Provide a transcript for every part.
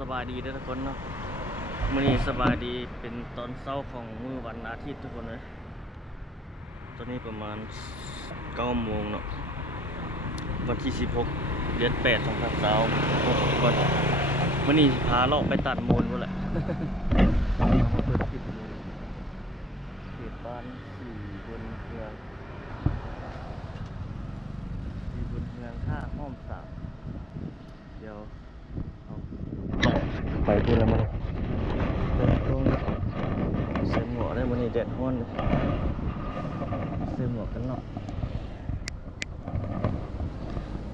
สบายดีทุกคนเนาะมื้อนี้สบายดีเป็นตอนเช้าของมื้อวันอาทิตย์ทุกคนเลยตอนนี้ประมาณ9 โมงเนาะวันที่16 เดือน 8 2026ทุกคนมื้อนี้พาเลาะไปตัดมูลพุ่นแหละเขตบ้าน4 บนเมืองท่าห้อมสาบเดี๋ยวไปพูดแล้วมั้งต้องเสื้อหมวกได้มื้อนี้แดดร้อนเลยเสื้อหมวกกันเนาะ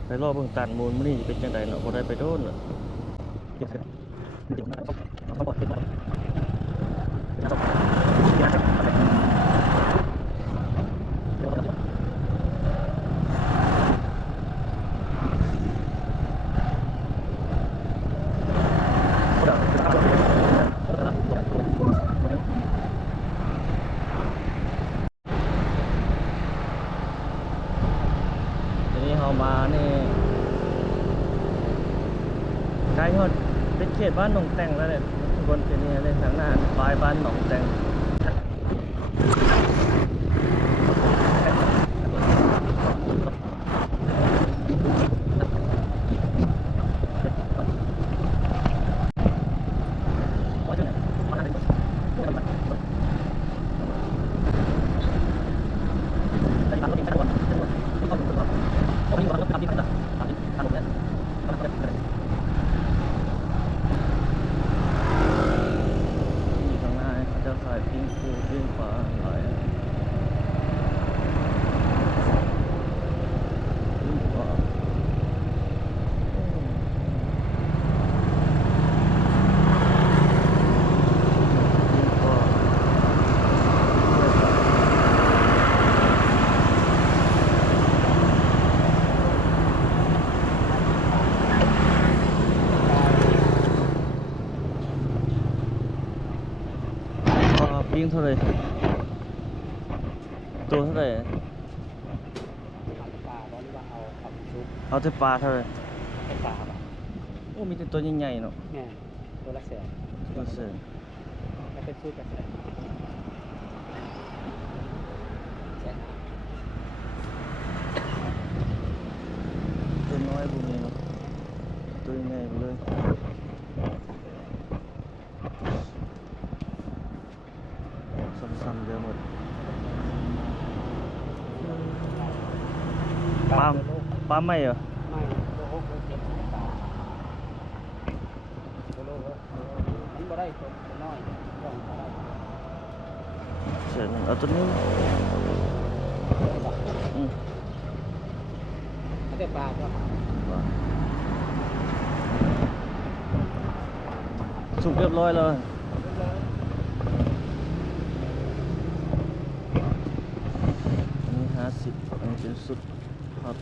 ไปรอเบิ่งตัดมูลมื้อนี้เป็นจังไดเนาะบ่ได้ไปโดนเนาะมานี่ใกล้ฮอดเป็นเขตบ้านหนองแตงแล้วเนี่ยทุกคนเป็นนี่เลยทางหน้าปลายบ้านหนองแตงปิ้งเท่าไหร่ตัวเท่าไหร่เอาแต่ปลาเท่าไหร่ปลาป่ะโอ้มีแต่ตัวใหญ่ๆเนาะแม่ตัวละแสนตัวเสือแล้วเป็นซื้อกระแสตัวน้อยพวกนี้เนาะตัวใหญ่เลยซ้ำๆเยอะหมดปลาไม่เหรอไม่ตัวหกตัวเจ็ดปลาตัวโลมันบ่ได้ตัวน้อยต้องได้เสือเอาตัวนี้เอาแต่ปลาก็สุกเรียบร้อยเลยอันนี้50อันนี้เป็นสุดครับ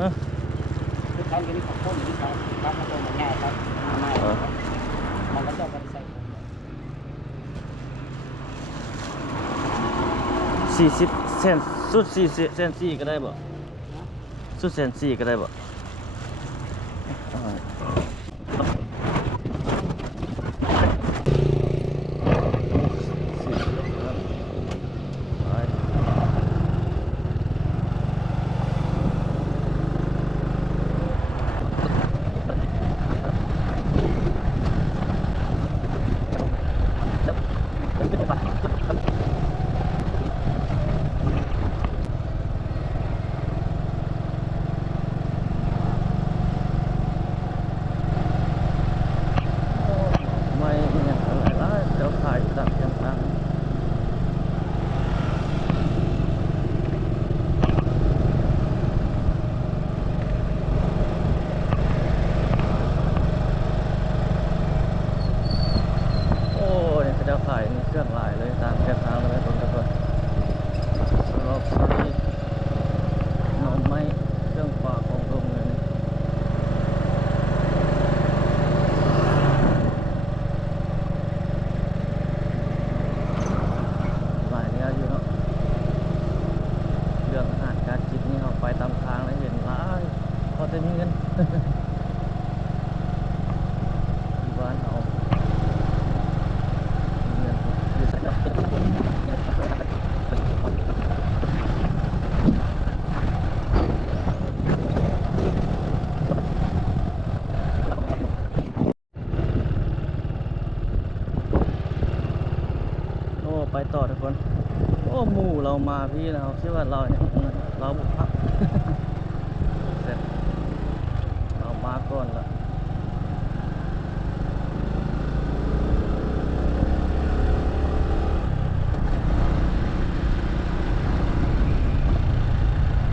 ฮะคือเขาจะมีข้าวต้มที่เขาข้าวต้มมันง่ายครับง่ายมันก็จะไปใส่40 เซนสุด40 เซน4ก็ได้บ่สุดเซน4ก็ได้บ่ เรามาพี่เราคิดว่าเราเนี่ยเราบุกพัก เสร็จเรามาก่อนละ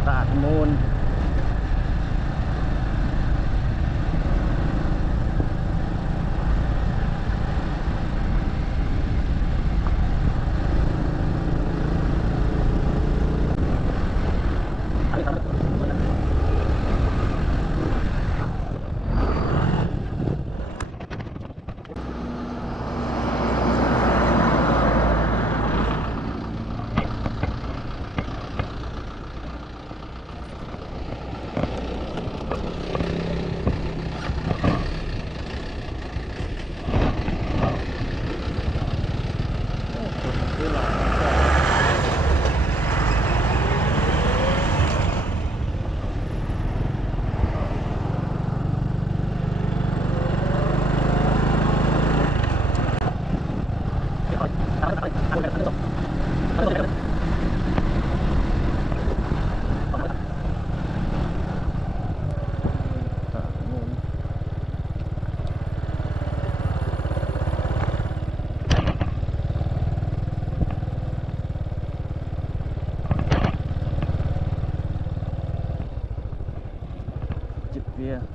ตาดมูลจิบเบียร์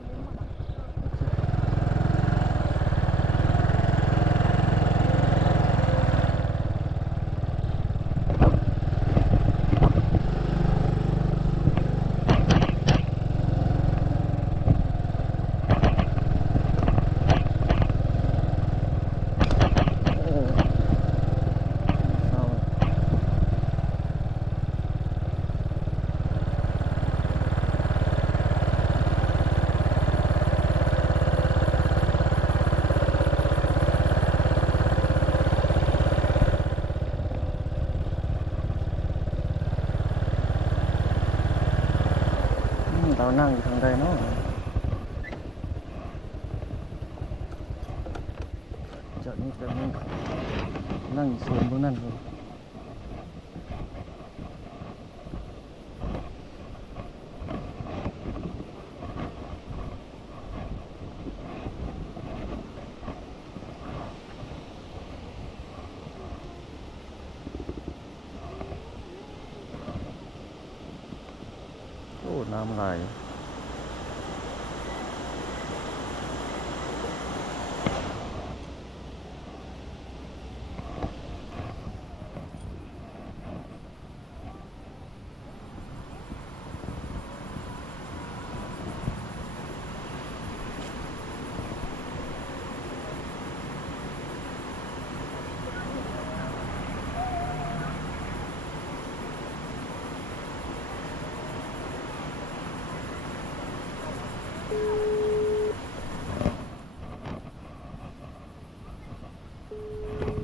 เรานั่งอยู่ทางใดเนาะจากนี้จากนี้นั่งอยู่โซนตรงนั้นเลยโอ้น้ำไหล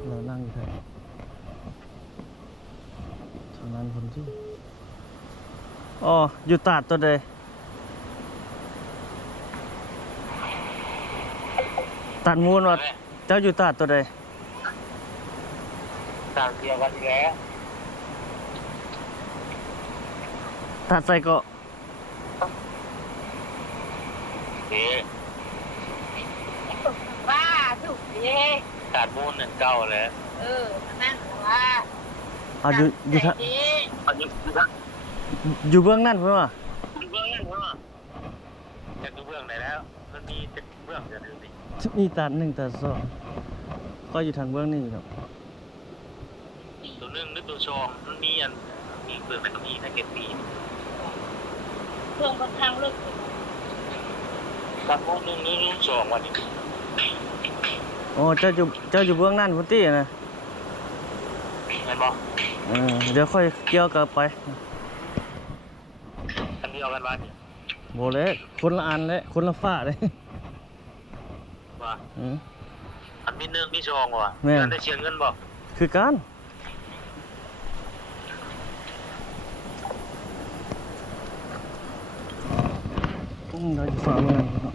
เรานั่งอยู่ที่ทางนั้นคนที่อ๋ออยู่ตาดตัวใดตาดมูลวะเจ้าอยู่ตาดตัวใด ต่างเดียวกันแล้ว ตาดใส่เกาะ เอ๊ะ ว่าถูกดี ตัดมูลเก่าแล้ว นั่งว่า อ่ะอยู่ทาง ดี อันนี้คือทัก อยู่เบื้องนั่นเพื่อนวะ ดูเบื้องนั่นเหรอจะดูเบื้องไหนแล้ว มันมีจะเบื้องจะดูดิ มีตาดหนึ่งตาดสองก็อยู่ทางเบื้องนี่ครับ ตัวหนึ่งหรือตัวชองมันมีอันมีเปลือกมันก็มีแพ็กเกจปี เครื่องบนทางลึก ตัดมูลหนึ่งหรือชองวันนี้ อ๋อเจ้าอยู่เบื้องนั่นพุทธินะ เห็นบ่ เดี๋ยวค่อยเกี่ยวกลับไป อันเดียวกันวันนี้ โบเลยคนละอันเลยคนละฝ้าเลย ว่า อืม อันมีหนึ่งมีชองว่ะ แม่ เงินได้เชียงเงินบ่ คือกันเราจะฝ่าเมืองเนาะ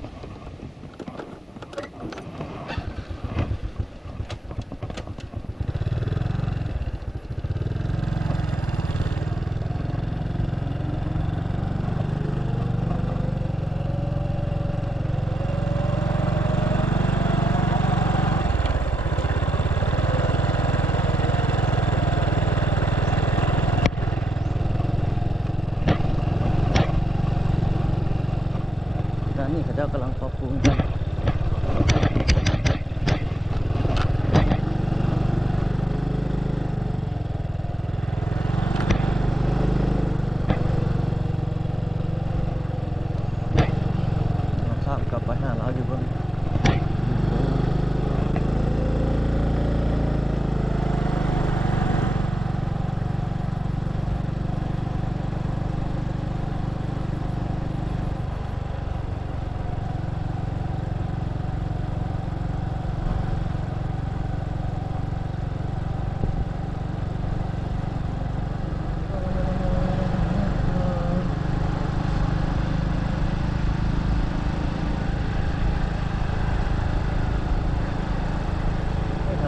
านนี้เขาเจ้ากำลังปรับปรุงกันข้ามกลับไปหาเราอยู่บน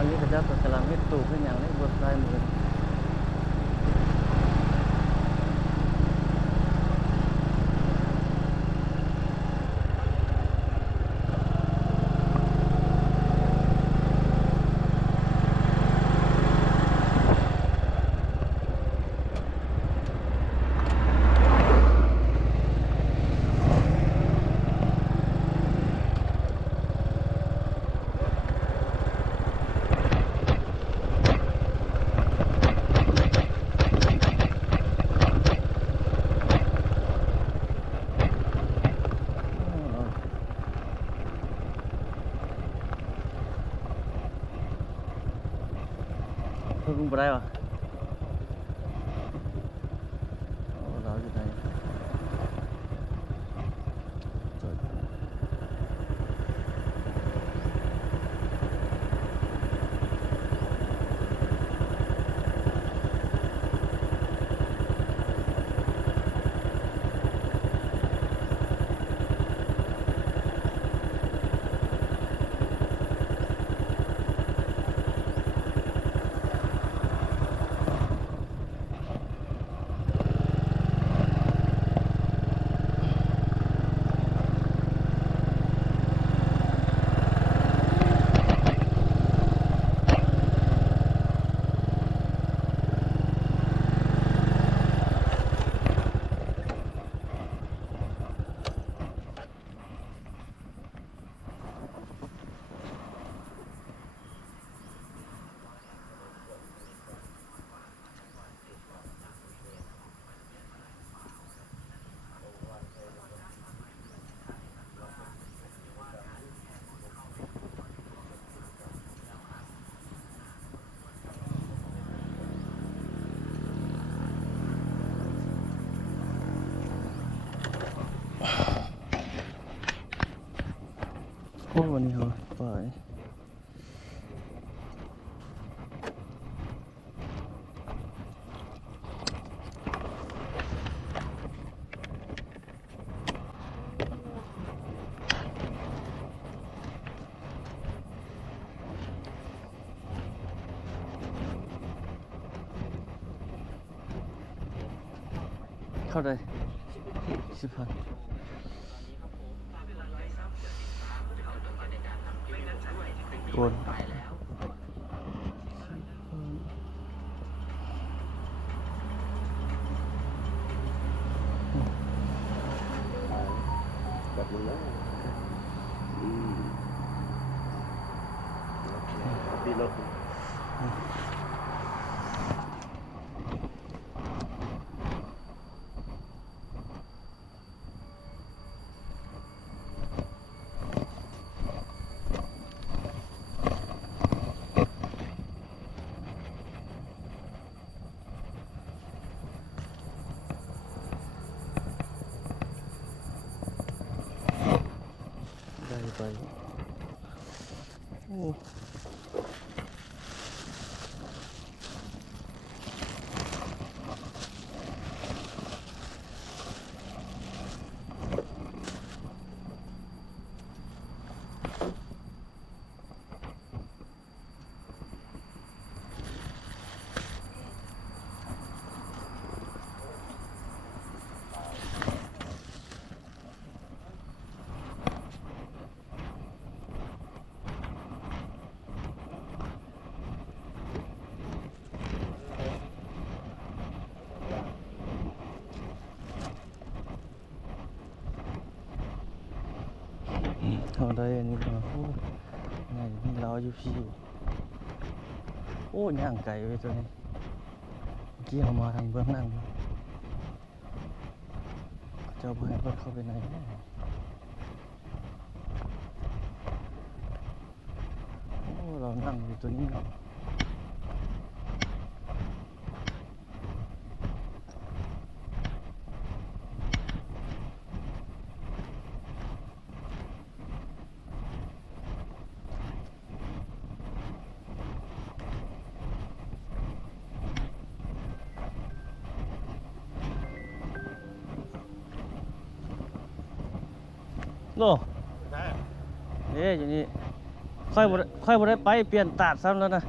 ทางนี้เขาเจ้าก็กำลังเฮ็ดตู้ขึ้นอย่างนี้บนซ้ายมือเพิ่งไปได้ปะเราอยู่ไหนโอ้วันนี้เหรอไปเข้าได้10,000โกนแบบนี้นะดีรถ ได้ไปโอ้ เอาได้อันนี้มาโอ้ไงนี่เราอยู่พี่โอ้ย่างไก่ไว้ตัวนี้เมื่อกี้เอามาทางเบื้องนั่งอยู่เจ้าบ่ให้รถเข้าไปในโอ้เรานั่งอยู่ตัวนี้เนาะโลอยู่นี่ค่อยบ่ได้ไปเปลี่ยนตาดซ้ำแล้วนะ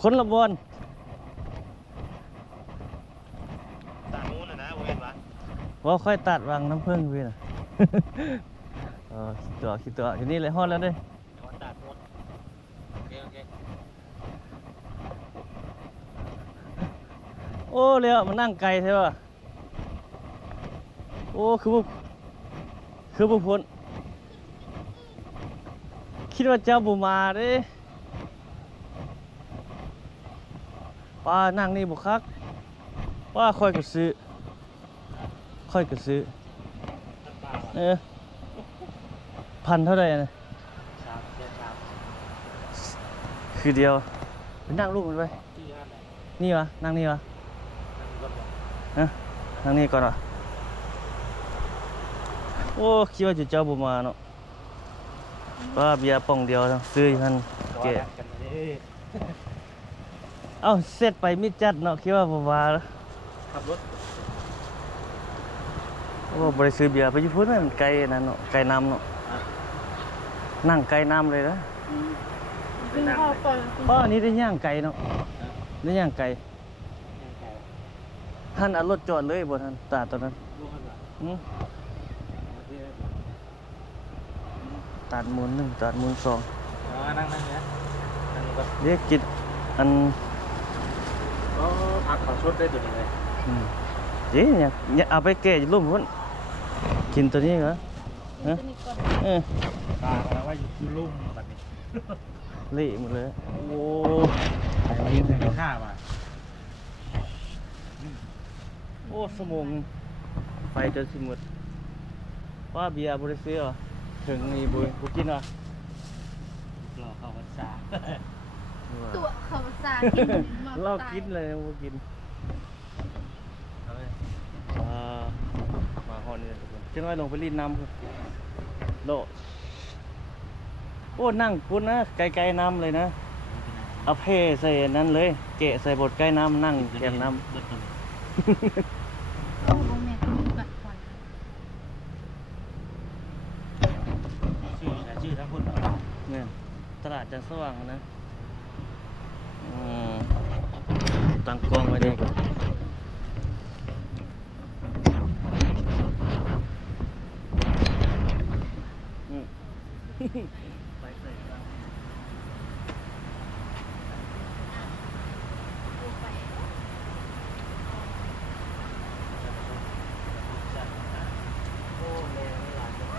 คนละบอล ตามูนนะเว้นวะ ว่าค่อยตัดวางน้ำผึ้งพี่น่ะ คิดตัวทีนี้เลยฮอดแล้วเด้ ตามูนโอเค โอ้เร็วมันนั่งไกลใช่ป่ะโอ้คือบุพ้นคิดว่าเจ้าบุมาเด้ป้านั่งนี่บุคักป้าค่อยก็ซื้อพันเท่าไหร่นะคือเดียวไปนั่งลูกมันไปนี่วะนั่งนี่วะนั่งนี่ก่อนวะโอ้คิดว่าจะเจ้าบุมาเนาะป้าเบียร์ป่องเดียวซื้ออยู่นั่นแกะเอ้าเสร็จไปมิดจัดเนาะคิดว่าบุมาแล้ว ขับรถ โอ้บริสุทธิ์เบียร์ไปญี่ปุ่นมันไกลนั่นเนาะไกลน้ำเนาะนั่งไกลน้ำเลยนะ กินข้าวก่อน ป้านี่ได้ย่างไกลเนาะได้ย่างไกลท่านเอารถจอดเลยบ่ท่านตาตอนนั้นตัดหมุน1ตัดหมุน2 นั่งเนี่ยนั่งก็ เรียกกินอัน พักเขาชุดได้ตัวนี้เลย เจ๊เนี่ยเอาไปแก่ร่วมพุ่นกินตัวนี้เหรอฮะ นี่ก่อน ตาแล้วว่าอยู่ลุ่มแบบนี้ เละหมดเลยโอ้ ใครมายืนในข้ามา โอ้สมองไฟจนสิหมดว่าเบียร์บริสุทธิ์เหรอถึงนี่บุกินเหรอ รอเข้าพรรษา ตัวข้าวสารกินมา เรากินเลยบุกินมาหอนี่ทุกคนจะน้อยลงไปรีดน้ำคือโลโอ้นั่งกุนนะไกลๆน้ำเลยนะเอาเพใส่นั้นเลยเกะใส่บดใกล้น้ำนั่งแกมน้ำ โอ้โหแม่กินบัดก่อน ชื่อทั้งคน เนี่ยตลาดจันทร์สว่างนะตั้งกล้องไว้ดิไปใส่ตั้งโอ้แรงไม่หลาย มา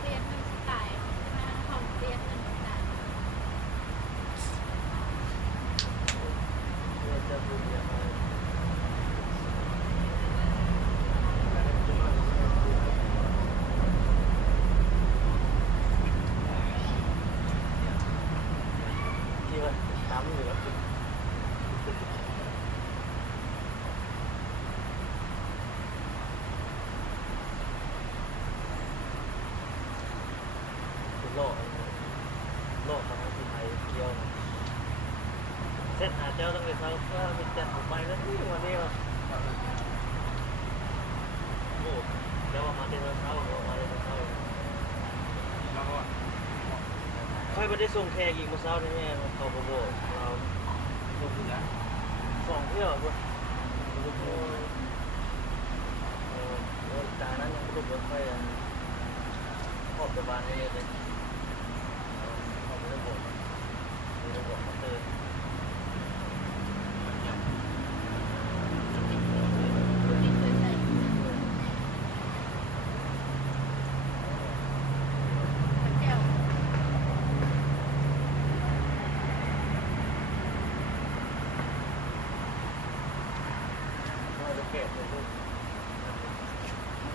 เรียนมันสไตล์มาของเรียนมันสไตล์ จะพูดอย่างไรที่ว่าน้ำเหลือโลกทำให้ที่ไทยเกี่ยวนะเส้นหาเจ้าต้องไปเช้าเพื่อมีจัดผมไปแล้วนี่วันนี้ว่ะโอ้เดี๋ยวมาเดี๋ยวเช้าเดี๋ยวมาเดี๋ยวเช้าค่อยไปได้ส่งแขกอีกเมื่อเช้านี่แม่เขาบอกเราส่งถึงนะ2 เที่ยวกูจานั้นยังรูปรถไฟขอบไปบ้านนี่เลยขอบไปได้บอกมาเตือน ขตเลยลูก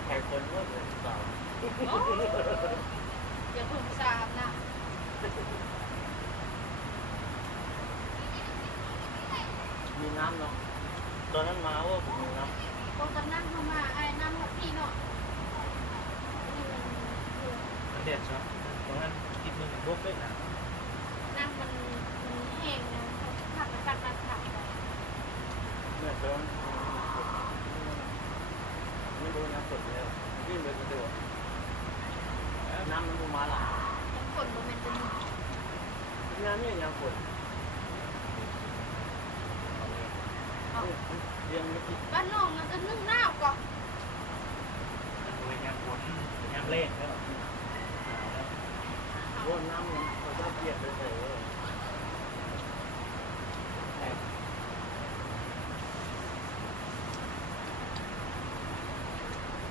แขกคนเมื่อเลยสาว อย่าเพิ่งสาบนะ มีน้ำเนาะตอนนั้นมาว่าผมมีน้ำ ตรงกันนั่งเข้ามาไอ้น้ำหัวพี่เนาะนี่มันคือ มันเด็ดใช่ไหมตรงนั้นกินมึงบุกด้วยนะ น้ำมันแห้งนะขับมาตักน้ำขับไป เนี่ยตอนไม่รู้น้ำสดเลยวิ่งไปกันเดียวน้ำมันมูมาหลา ยังฝนโมเมนต์จะมี น้ำเนี่ยยังฝน เอา เรียงไม่ติด บ้านนอกมันจะนึ่งหน้าก่อน เป็นยางฝนเป็นยางเล่นแล้ว ว่าน้ำมันเขาจะเปียกไปเลย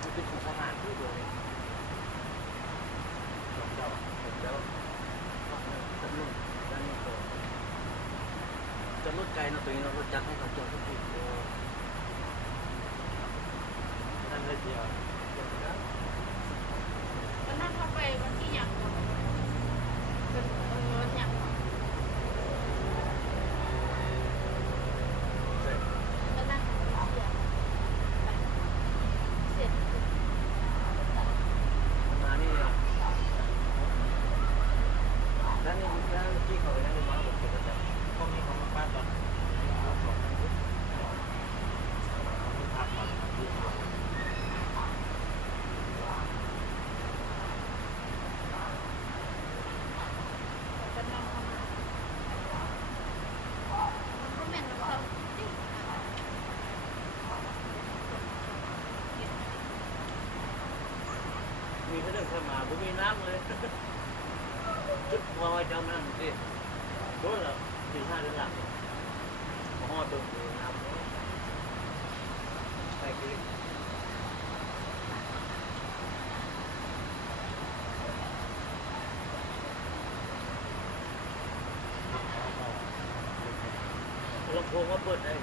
มันเป็นของทหารที่ตัวนี้ของเจ้า แล้วจะนุ่มด้านนี้ก็จะรถไกลเนาะตัวนี้เรารถจักรให้เขาจอดทุกที นั่นเลยเดียว ก็นั่งเข้าไปวันที่อย่างก่อนเป็นอย่างก่อนก็นั่งเสีย มานี่ด้านนี้ด้านที่เขาไปนั่งมาบอกเกิดจาก พวกนี้ของบ้านตอนเราสองนั่นปุ๊บมันพักก่อนที่ ก็นั่งเข้ามามันก็แม่นเราติ๊ก มีเรื่องเข้ามาผมมีน้ำเลยจุดมาไว้จำนั่นสิโดนแล้ว4-5 เดือนหลังห่อตัวน้ำใส่กินลำโพงก็เปิดได้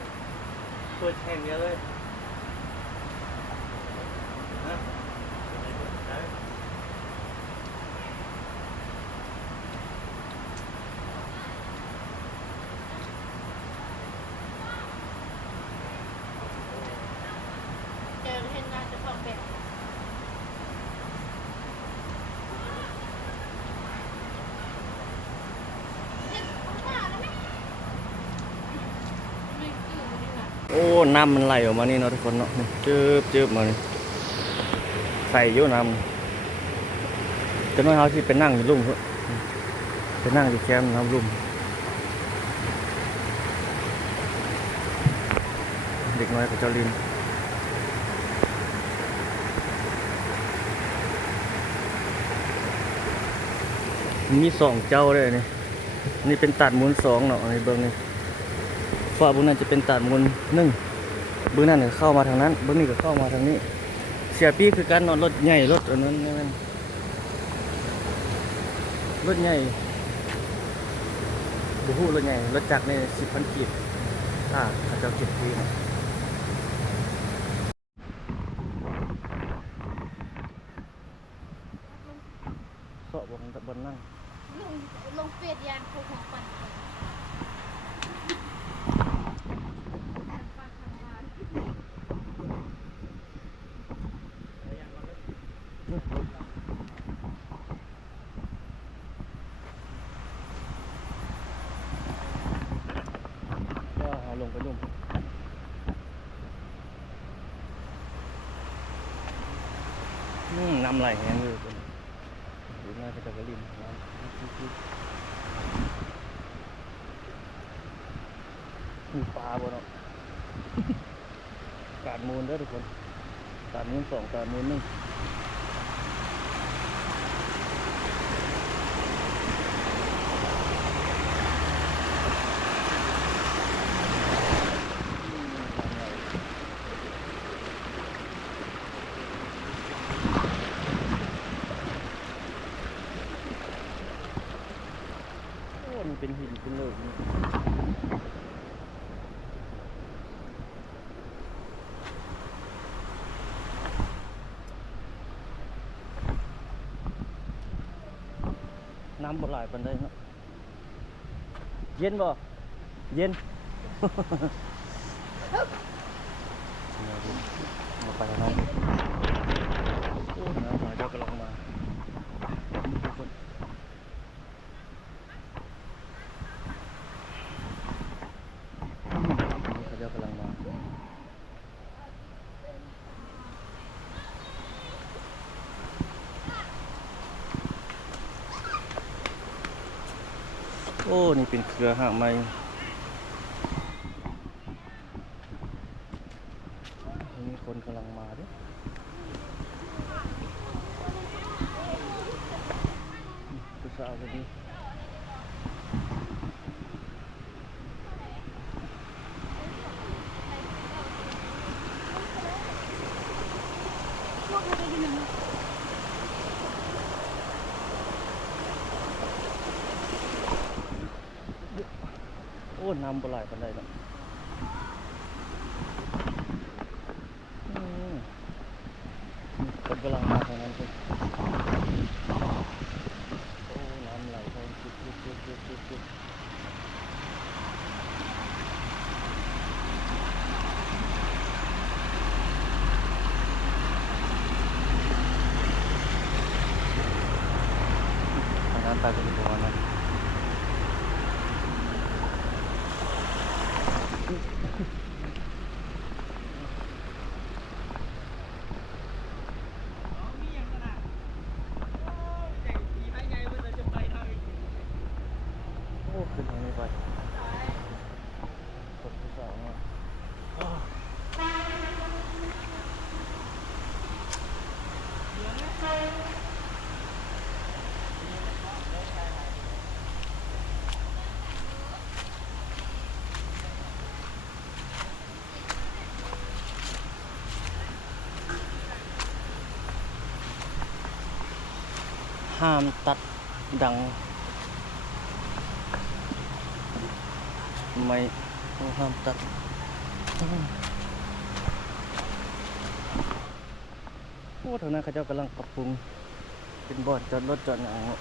เปิดแข่งเดียวเลยนะได้ เจอเห็นงานจะต้องแบบเห็นข้างหน้าแล้วไหมไม่ตื่นเลยอ่ะ โอ้น้ำมันไหลออกมานี่เนาะทุกคนเนาะจืบมานี่ใส่เยอะน้ำจะน้อยเขาที่ไปนั่งอยู่ลุ่มไปนั่งอยู่แคมป์น้ำลุ่มเด็กน้อยกับเจ้าลินมี2 เจ้าเลยนี่เป็นตัดมูล2เนาะในเบิ้งนี่ฝ่าบุญนั้นจะเป็นตัดมูล1เบื้องนั้นเข้ามาทางนั้นเบื้องนี้ก็เข้ามาทางนี้เสียปีคือการนอนรถใหญ่รถอันนั้นนี่มันรถใหญ่บุหูรถใหญ่รถจักรใน10,000 กีบเขาเจ้าเก็บปีนะเสาะบนตะบนนั่ง ลงเฟซยานโคของปั่นก็เอาลงไปนุ่มน้ำไหลแห้งเลยคนดูหน้าจะกระลิ่มน้ำมีปลาบ่เนาะ กาดมูลเด้อทุกคนกาดมูล2กาดมูล1มันเป็นหินเป็นเหล็กนี่ น้ำบ่หลายปานใดเนาะเย็นบ่เย็น มาไปทางนั้นโอ้น้ำหลายเจ้ากำลังมาทุกคนเขาเจ้ากำลังมาโอ้นี่เป็นเครือหางไม้มีคนกำลังมาด้วยผู้สาวคนนี้โอ้น้ำบ่ไหลปานใดเนาะคนกำลังมาทางนั้นเลยโอ้น้ำไหลไปจุดทางนั้นไปก็จะประมาณนั้นโอ้ขึ้นทางนี้ไปคนที่สองมาห้ามตัดดังไม่ห้ามตัดโอ้ทางนั้นเขาเจ้ากำลังปรับปรุงเป็นบ่อนจอดรถจอดอย่างเงี้ย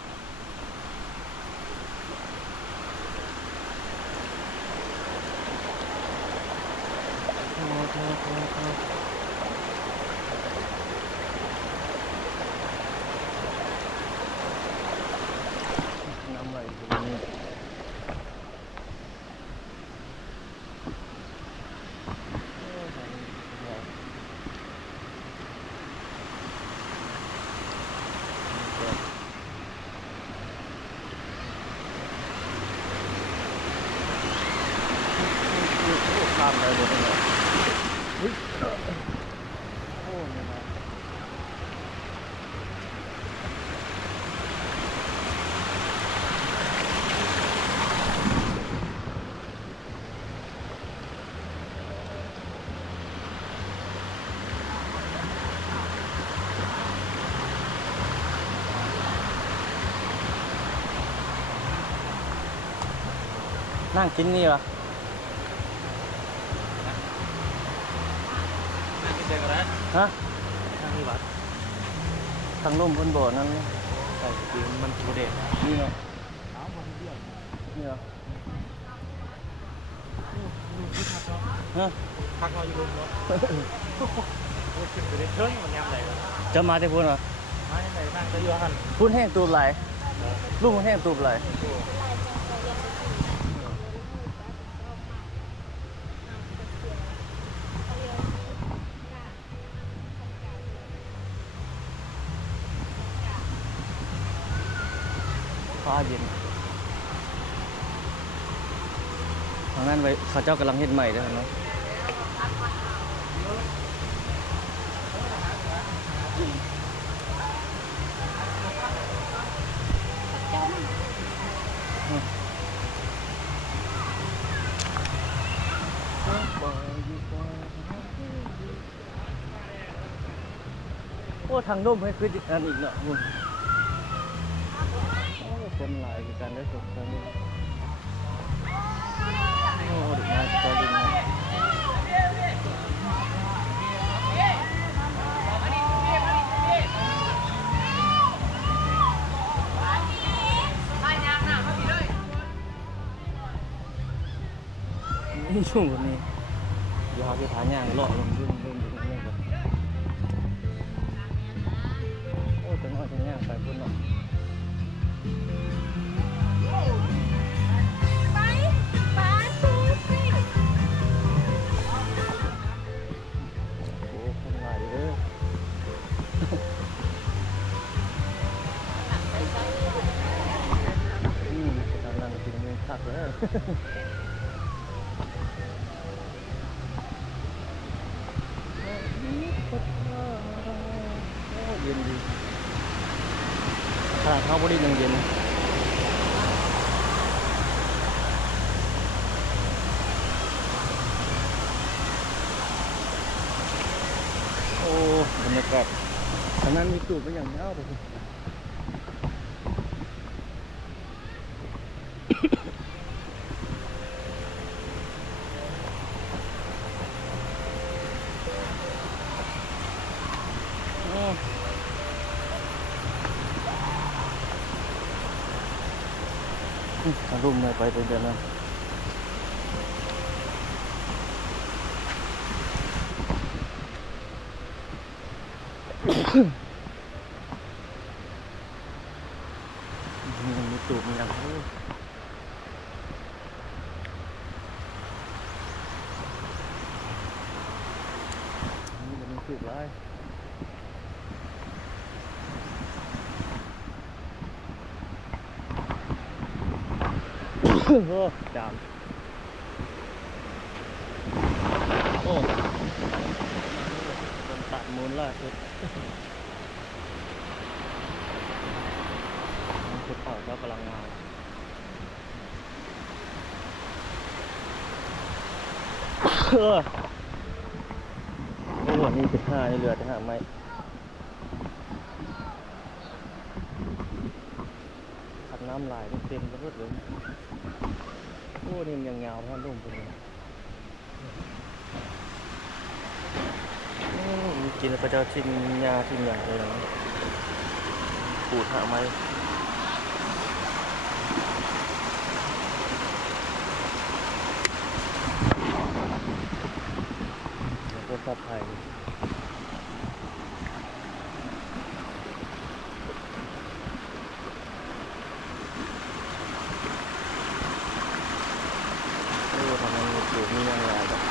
น้ำไหลตรงนี้ข้ามได้หมดเลยโอ้ไม่มานั่งกินนี่วะ นั่งกินเจอกันแล้ว ฮะ นั่งที่วัด ทางร่มบนบ่อนั่น ใส่กินมันโมเดล นี่เนาะ เอาบนเดียว นี่เนาะ ที่พักเนาะ ฮะ พักเราอยู่บนเนาะโอ้ขึ้นไปได้เทิงมันยามไหนวะ จะมาแต่พูดเหรอ มาที่ไหนนั่งจะอยู่หัน พูดแห้งตูบไหลลูกมันแห้งตูบไหลฟ้าเย็นทางนั้นไว้เขาเจ้ากำลังเฮ็ดใหม่เด้อเนาะโอ้ทางโน้มให้คืออันอีกเนาะคุณโอ้คนหลายคือการได้สดทางนี้โอ้ดึกมาตอนดึกมา คนนี้อยากไปหาย่างเลาะลงรุ่นนี่ก่อนโอ้จังหวะจังย่างไปพุ่นเนาะ ไปปาตูสิ โอ้คนหลายเด้อ หลังไปใช้ กำลังกินเงินคักแล้วเย็นดีขนาดเข้าบริยังเย็นโอ้บรรยากาศทางนั้นมีตูบเป็นอย่างเงาเลยอารมณ์ไม่ไปเดือนนั้นมีตูบมีอย่างนี้มันมีตูบไรโอ้จามโอ้คนตัดมูลล่าสุดขุดออกแล้วกำลังมาโอ้โหนี่15นี่เหลือแต่หาไม้ขัดน้ำลายเต็มแล้วรถเลยโอ้นี่มันยังยาวท่านร่มไปเลยมีกินแล้วก็จะทิ้งหญ้าทิ้งอย่างเลยนะขูดหาไม้แล้วก็ปลอดภัยโอ้ทำไมมีสูตรมีอย่างไรแบบ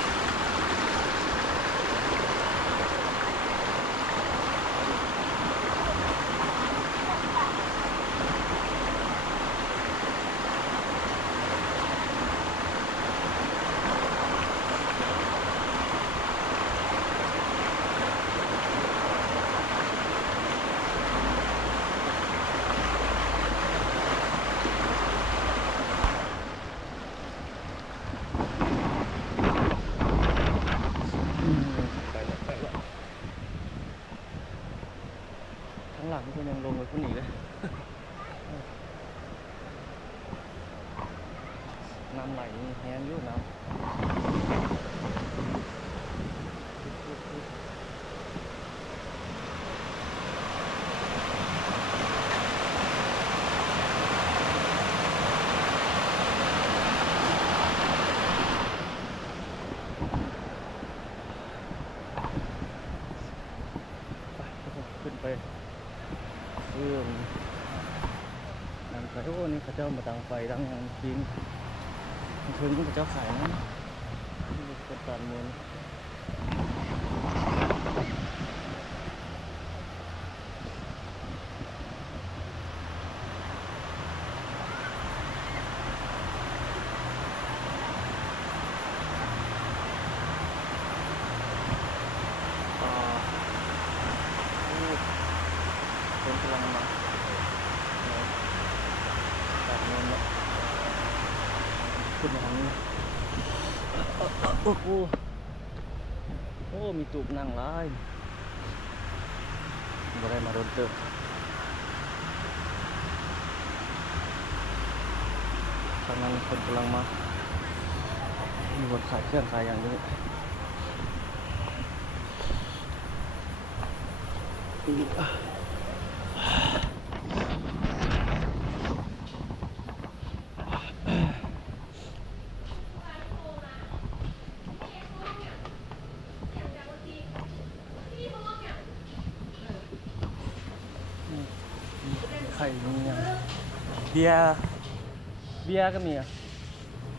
ข้างหลังก็ยังลงไปพุ่นอีกเลย น้ำไหลนี่แห้งอยู่น้ำขึ้นไปดังไฟโอ้นี่เขาเจ้ามาดังไฟดังอย่างจริงคืนนี้เขาเจ้าขายนะนี่เป็นตอนมูลคนกำลังมาตัดมูลแล้วขึ้นมาทางนี้โอ้โหโอ้มีตูบนั่งร้ายบ่ได้มาโดนเติบตอนนั้นคนกำลังมามีคนขายเครื่องขายอย่างนี้ ข่มีอย่างเบียร์ก็มีอ่ะ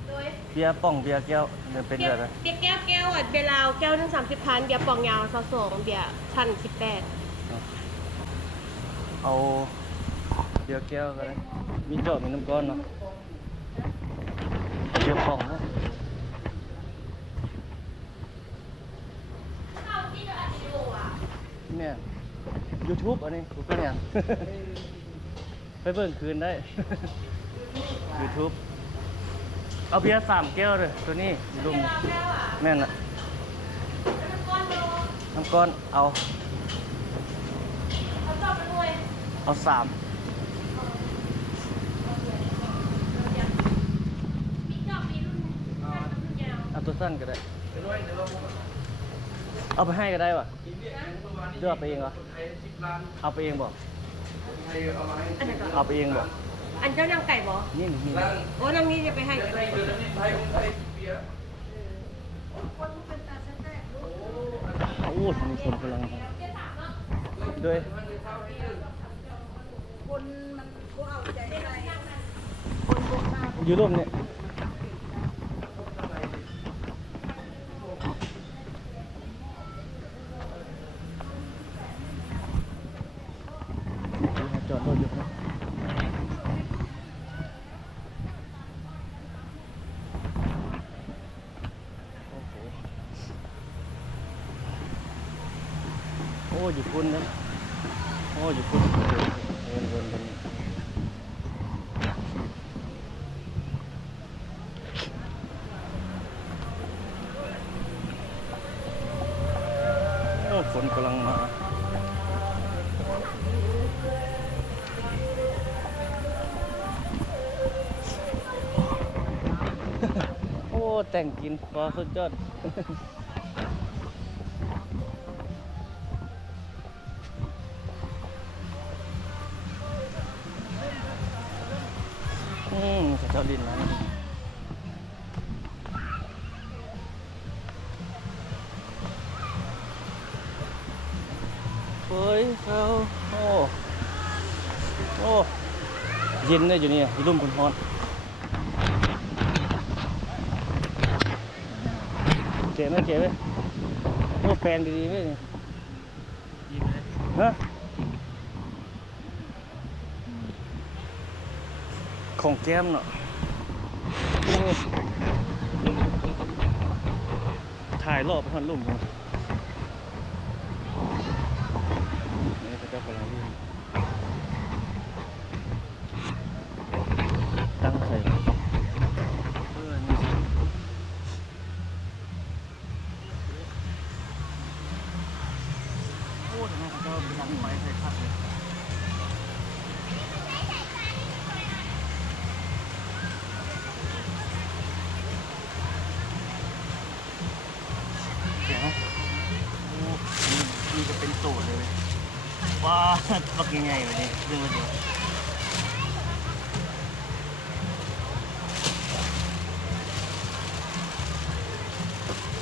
โดย เบียร์ป่องเบียร์แก้วเนี่ยเป็น เบีย แบบ ร์ ไหน เบียร์แก้วอ่ะเบียร์ลาวแก้วหนึง30,000เบียร์ปองยาว22เบียร์ชั้น18 เอาเบียร์แก้วก็ได้มีจอกมีน้ำก้อนเนาะเบียร์ป่องเนาะ เข้าที่อัดวิดีโออ่ะ เนี่ย YouTube อันนี้กูก็เนี่ย ไปเบิ่งคืนได้ YouTube เอาเบียร์3แก้วเลยตัวนี้อยู่ลุม เบียร์ลาวแก้วอ่ะ แม่นน่ะ แล้วมันก้อนโล น้ำก้อนเอา เขาจอบไปด้วย เอา3 มีจอบมีรุ่นสั้นกับรุ่นยาว เอาตัวสั้นก็ได้ เอาไปให้ก็ได้วะเลือกไปเองเหรอเอาไปเองบอก อันไหนก่อน เอาไปเองบอก อันเจ้านางไก่บอ นี่นี่ โอ้นางนี้จะไปให้กัน โอ้มีคนกำลังด้วย คนมันก็เอาใจใส่ อยู่ร่มเนี่ยจอดรถอยู่นะโอ้โหโอ้อยู่คุณนะโอ้อยู่คุณวนโอ้ฝนกำลังมา โอ้แต่งกินพอสุดยอด เจ้าดินแล้วเฮ้ยเขาโอ้เย็นเลยอยู่นี่อยู่รุ่มคนฮอนเก๋ไหมโอ้แฟนดีๆไหมเนี่ยฮะของแก้มเนาะโอ้ถ่ายรอบไปทันลุ่มครับนี่พระเจ้ากำลังวิ่งตั้งใส่นี่สิโอ้ทำไมพระเจ้าดังไฟใส่คักเลยเดี๋ยวนะโอ้นี่จะเป็นโสดเลยว้าปักยังไงวะเนี่ยเดี๋ยว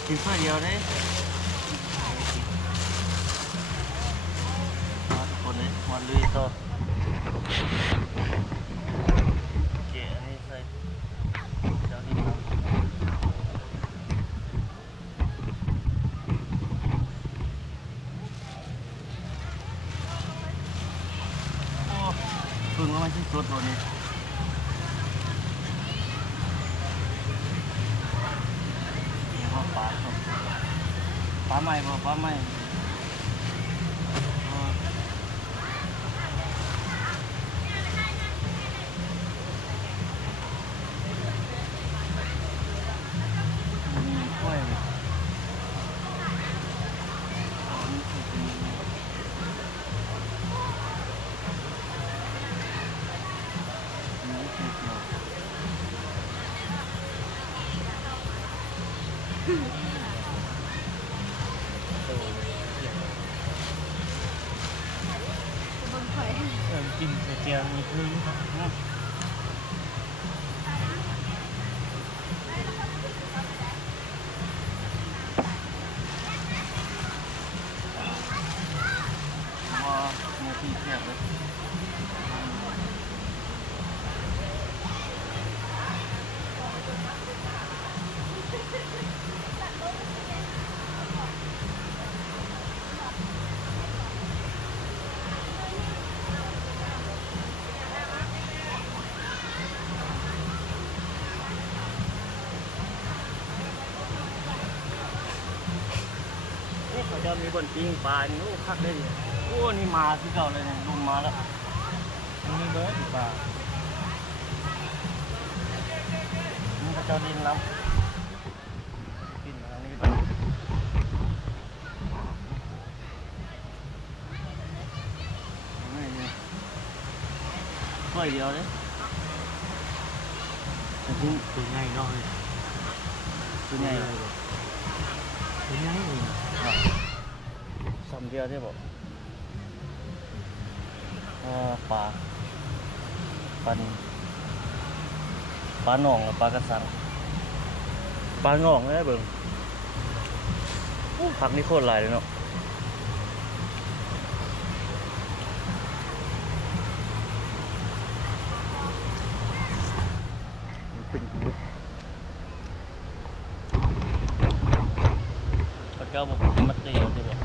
กินเพื่อเดียวได้มาทุกคนเลยมาลุยต่อโอเคอันนี้ใส่เจ้านี่ครับเพิ่งว่ามันที่สุดตัวนี้นี่ว่าปลาสดปลาใหม่บ่ปลาใหม่มีกล้วยเลยกินใส่เกียร์มีพื้นครับว่าเนื้อที่เทียบเลย จะมีบนปิ้งปลานี่โอ้คักเลยดิโอ้นี่มาที่เก่าเลยเนี่ยลุมมาแล้ว มันมีเบิร์ดป่า นี่พระเจ้าดินแล้วกินมาทางนี้ไปไม่เนี่ยถ้วยเดียวเลยแต่ที่ ตัวใหญ่เนาะ ตัวใหญ่ ตัวใหญ่ สำเดียวได้บอกปลานิลปลาหนองหรือปลากระสังปลาหนองเลยเบิ่งผักนี่โคตรหลายเลยเนาะเป็นปลาเก้าบอกมัดเตียวใช่ปะ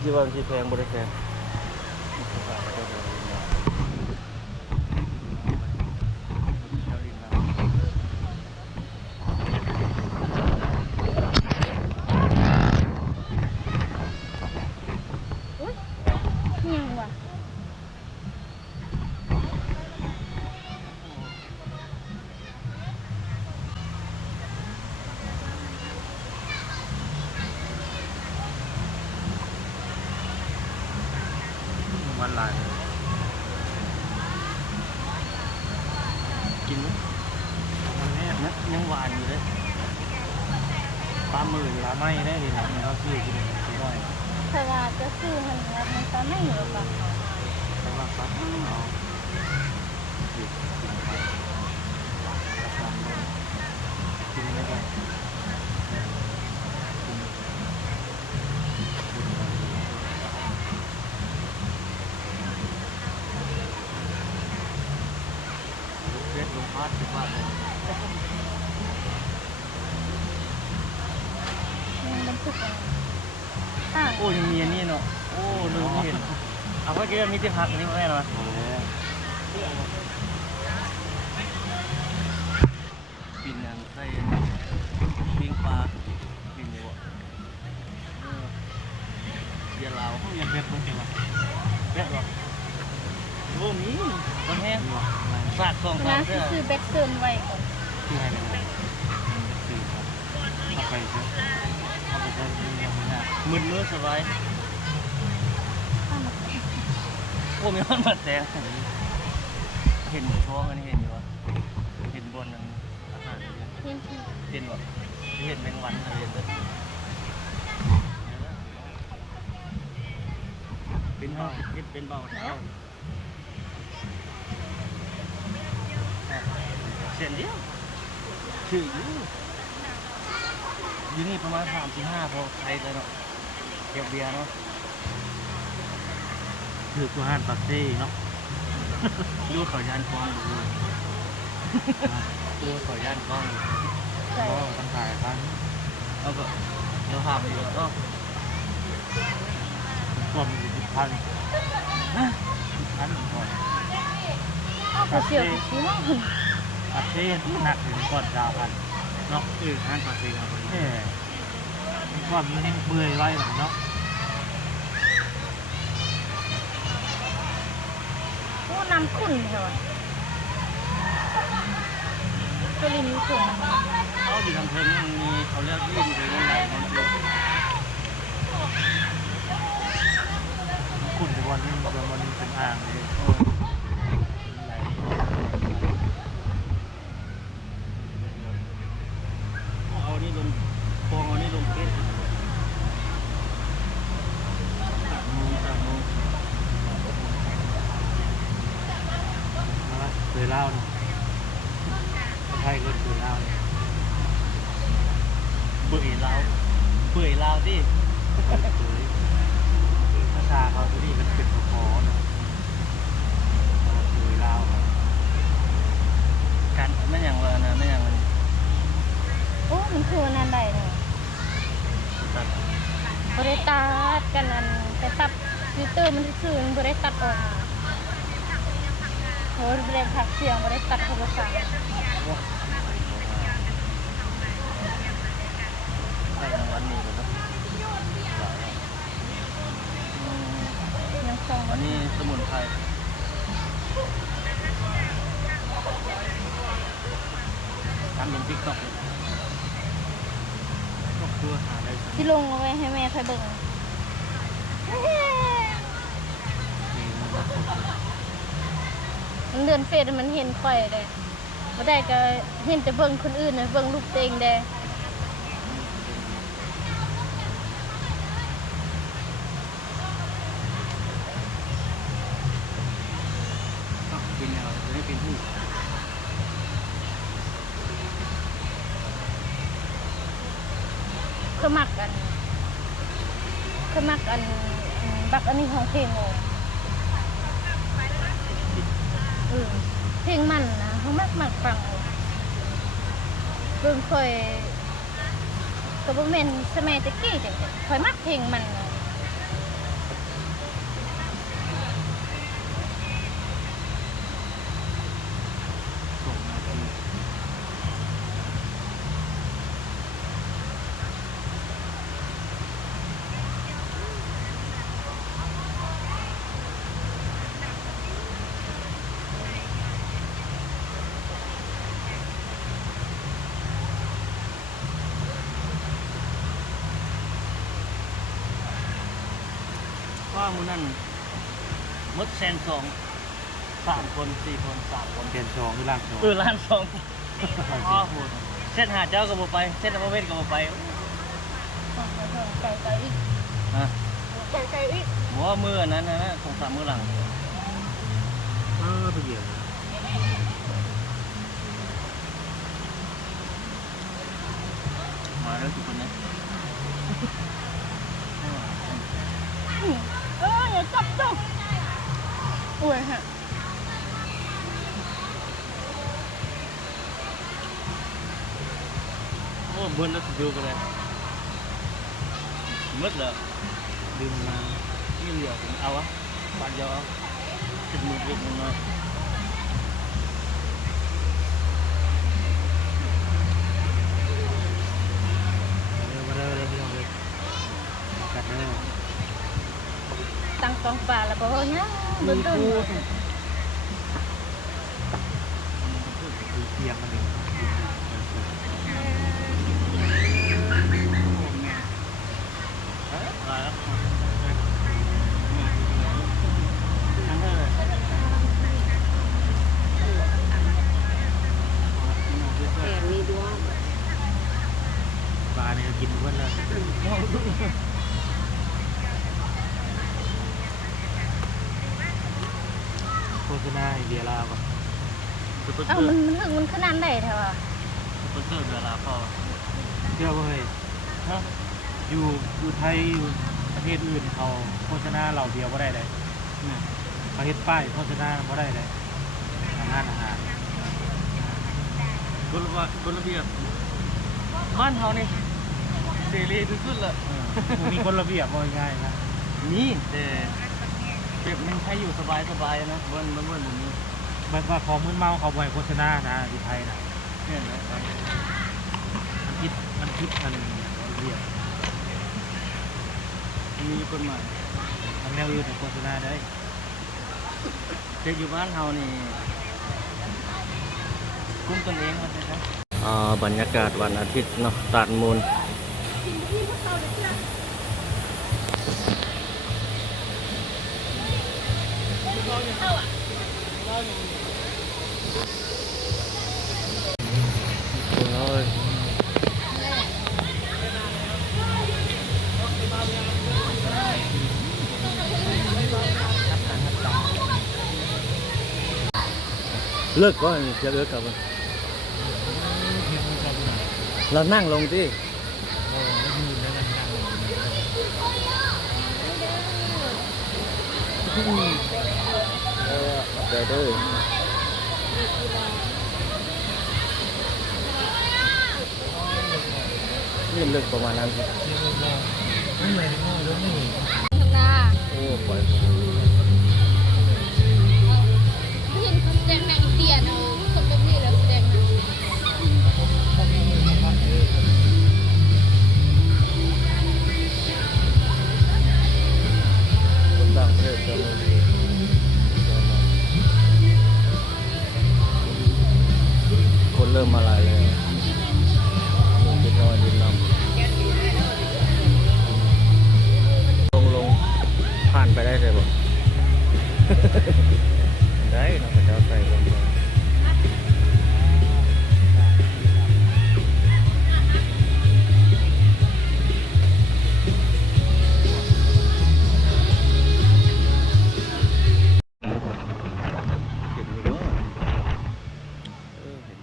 ที่ว่ามันสิแพงบ่ได้แพงยังวะวันลาย กินไหม วันนี้ ยังหวานอยู่เลยปลาหมื่น ปลาไหม้ได้ดีนะมันก็ซื้อกินบ่อย เพราะว่าจะซื้อมันแล้วมันก็ไม่เหลือปะ แต่ว่าปลาเอาดิบกินไปกินไม่ได้เล็ดลงพาดสิบบาทเลย มันบันทึกอะไรอ่ะ โอ้ยังมีอันนี้เนาะโอ้ลืมไม่เห็นเอาเมื่อกี้มีที่พักอันนี้มาแม่เนาะปิ่นอันใส่ปิ้งปลาปิ่นอยู่อ่ะเบียร์ลาว ยังเล็ดลงจริงวะ แม่หรอโอ้มีต้นแห้งซากสอง นะ สามเด้อ ซื้อเบ็ดเติมไว้ก่อน ที่ให้เลยซื้อครับเอาไปเถอะเอาไปเถอะยังไม่ได้ มึนมือสบาย ข้าวหมก โอ้มีมันมาแตงเห็นท้องอันนี้เห็นอยู่วะเห็นบนนั้นอาหารอยู่ เห็นที่ เห็นวะเห็นแมงวันอะไรเห็นเลยเป็นเบาเป็นเบาเท้าเส้นเดียวชื่ออยู่นี่ประมาณ3-5พอใครเลยเนาะเก็บเบียร์เนาะ ถือกูหันปักซี่เนาะ ดูเขาย่านกล้องดูดูเขาย่านกล้อง ใส่ ก็ต้องถ่ายพัน เอาก็เราหาไปอยู่ก็ กลมอยู่ที่พันพันก่อน เอาไปเสียวซื้อเนาะ ปักซี่หนักถึงก่อนดาวพันเนาะ ห้านปากซีครับ เอ้ก่อนมันยังเบื่อไว้หรอเนาะ โอ้น้ำขุ่นเหรอตัวลิ้นขุ่น เขาอยู่ทำเพลงยังมีเขาเรียกยิ่งเพลงยังไงบางที ขุ่นในวันนี้เป็นอ่างเลย เอานี่ลงฟองเอานี่ลงเก็ต3 โมง เคยเล่าเนาะไทยก็เคยเล่า เปื่อยลาวดิ ภาษาเขาที่นี่มันเป็นพอๆเนาะเคยเล่า กันไม่อย่างว่านะไม่อย่างมัน โอ้มันคือวันนั้นใดเนี่ย ตัด บริตัดกันอันไปตัดฟิลเตอร์มันซื่อๆมันบริตัดออกมาโหบริผักเสียงบริตัดโทรศัพท์ ใส่รางวัลนี่เลยครับ ยังซอง อันนี้สมุนไพรทำเป็นติ๊กต็อกก็คือหาได้ ที่ลงเอาไว้ให้แม่คอยเบิ่งมันเดือนเฟซมันเห็นข่อยเลยบ่ได้ก็เห็นแต่เบิ่งคนอื่นนะเบิ่งรูปตัวเองเด้ เป็นแนวจะได้เป็นหู คือมักอันบักอันนี้ของเพลงโอเพลงมันนะเขามักฟังเบิ่งค่อย ก็บ่แม่นสมัยตะกี้จังค่อยมักเพลงมัน ส่งนาที ว่ามื้อนั้นหมด120,000 3 คน 4 คน 3 คน เปลี่ยน2หรือล่าง2 ล้านสองอ้าวโหเส้นหาเจ้าก็บ่ไปเส้นอำเภอเวทก็บ่ไป ไกลๆอีก ฮะ ไกลๆอีก บ่ว่ามื้ออันนั้นนะ2-3มื้อหลัง ไปเหยียบ มาแล้วทุกคนนะ อย่าจับจ้องโอ้ยฮะ โอ้เบิ่นแล้วสิดูกันเลยหมดแล้ว ดึงมา นี่เหลือผมเอาวะบาทเดียวเอาติดมือเล็กน้อย เร็วพี่น้องเลยกัดเร็ว ตั้งกองป่าแล้วก็เฮ้ยนะ ๆ บึ้นตึ้ง ดูเทียมมันหนึ่ง มาแล้วทั้งเท่าไหร่ มีดวง ปลาเนี่ยกินเพื่อนเลยโฆษณาไอเดียลาวก่อน สปอนเซ เอ้า อร์ มันขนาดไหนเถอะวะ สปอนเซอร์เวลาพอ เชื่อว่าเฮ้ย ฮะ อยู่ไทยอยู่ประเทศอื่นเขาโฆษณาเราเดียวก็ได้เลย เนี่ย ประเทศป้ายโฆษณาก็ได้เลยอาหาร กฎระเบียบบ้านเฮานี่เสรีสุดๆเลย มีคนระเบียบว่าง่ายๆนะ นี่แต่เก็บมันใช้อยู่สบายๆนะวันแบบนี้ มันว่าของมึนเมาเขาบ่อยโฆษณานะอยู่ไทยนะ เนี่ยนะ มันคิดมันระเบียบ มีกฎหมาย มันแนวอื่นโฆษณาได้ แต่อยู่บ้านเฮานี่คุ้มตนเองว่าใช่ไหมบรรยากาศวันอาทิตย์เนาะตาดมูลเลิกก่อนจะเลิกกับมันเรานั่งลงที่เดี๋ยวเด้อนี่เลิกประมาณนั้น ข้างหน้า โอ้ปล่อย เห็นแสดงหนังเตียนเอาคนแบบนี้แล้วแสดงหนัง คนต่างประเทศจะคนเริ่มมาหลายเลยมีคิดว่าดินลำลงผ่านไปได้เลยบ่ ได้เนาะพระเจ้าใส่ลงไปเห็นอยู่เนาะเห็น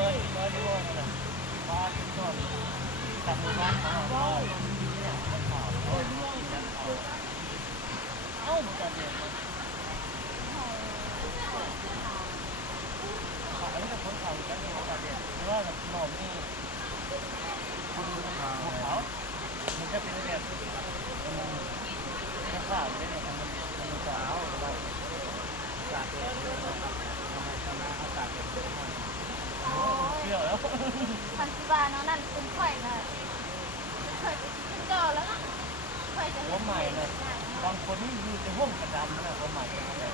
น้อยดีว่านั่นแหละฟ้าเป็นก้อนจับมือบ้านเขาเอาเนี่ยมันขาวเอ้ามันจะเด่นอันนี้กับคนเขาจะเด่นจะเด่นเพราะว่าหนอมนี่คนเขามันจะเป็นแบบมันขาวได้เนี่ยมันขาวเราจากเด่นทำไมเขาจากเด่นเปรี้ยวแล้ว พันธิบาเนาะนั่นเป็นข่อยนะข่อยเป็นเก่าแล้วนะข่อยจะ หัวใหม่เลยบางคนนี่มีแต่ห่มกระดำนะหัวใหม่เป็นอะไร